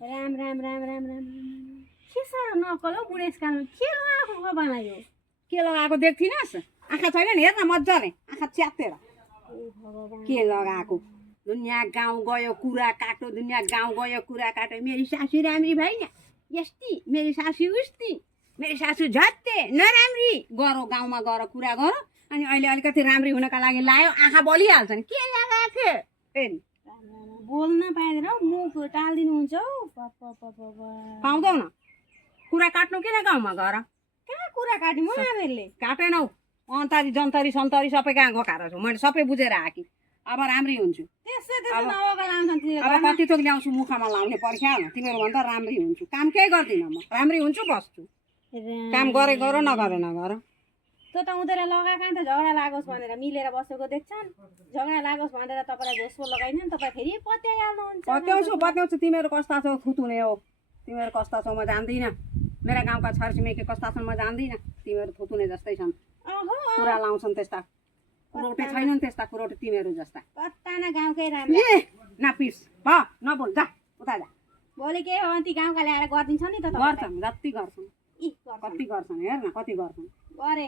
राम राम राम राम राम के साह्रो नक्कल हौ बुढेसकालमा के लगाएको कपालमा यो के लगाएको देख्थिनस् आँखा छैन नि हेर्न मजाले आँखा च्यातेर के लगाएको दुनियाँ गाउँ गयो कुरा काटो दुनियाँ गाउँ गयो कुरा काटो मेरी सासू राम्री भएन यस्ती मेरी सासू उस्ती मेरी सासू झट्टे नराम्री गरौ गाउँमा गएर कुरा गरौ अनि अहिले अलिकति राम्री हुनका लागि लायो आँखा बलिहाल्छन् के लगाएको थियो फेरि बोल्न पाइँदैन हौ मुख टालिदिनुहुन्छ हौ पाउँदौ न कुरा काट्नु किन गाउँमा गएर कहाँ कुरा काट्नु म आमेरले काटेनौ अन्तरी जन्तरी सन्तरी सबै कहाँ गएका छौ मैले सबै बुझेर आएँ अब राम्री हुन्छु त्यसै नभएको लाउँछन् अब कति थोक ल्याउँछु मुखमा लाउने पर्ख्या तिमीहरू भन्दा राम्री हुन्छु काम केही गर्दिनँ म राम्री हुन्छु बस्छु काम गरे गर नगरे नगर त्यो त उनीहरूलाई लगाएको त झगडा लागोस् भनेर मिलेर बसेको देख्छन् झगडा लागोस् भनेर तपाईँलाई झोसो लगाइदिनु नि तपाईँ फेरि पत्याइहाल्नुहुन्छ पत्याउँछु तिमीहरू कस्ता छौ थुतुने हो तिमीहरू कस्ता छौ म जान्दिनँ मेरा गाउँका छरछिमेकी कस्ता छन् म जान्दिनँ तिमीहरू थुतुने जस्तै छन् कुरा लाउँछन् त्यस्ता कुरोटे छैनन् त्यस्ता कुरोटे तिमीहरू जस्ता कत्ताना गाउँकै राम्रो ए नापिस भ नबोल जा उता जा भोलि के हो अन्ति गाउँका ल्याएर गरिदिन्छ नि त गर्छन् जति गर्छन् इ कति गर्छन् हेर न कति गर्छन् गरे